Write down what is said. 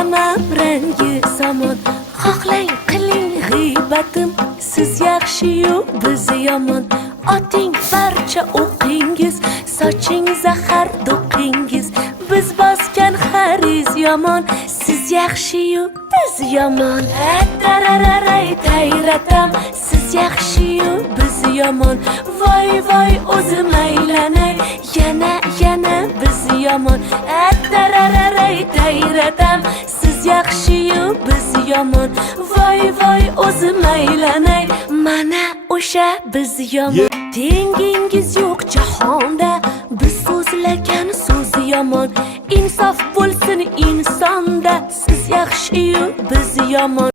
sanam rangi zamon. Xohlang qiling g'iybatim, siz yaxshi-yu biz yomon. Oting barcha o'qingiz, soching zahar do'qingiz. Biz bosgan xariz yomon, siz yaxshi-yu biz yomon. Tarararay tayratam, siz yaxshi-yu biz yomon. Voy voy o'zim aylanay, yana biz yomon. Tarararay tayratam, siz yaxshi-yu biz yomon. Voy voy o'zim aylanay, mana o'sha biz yomon. Tengingiz yo'q jahonda, biz so'zlagan so'z yomon. Insof bo'lsin insonda, siz yaxshi-yu biz yomon.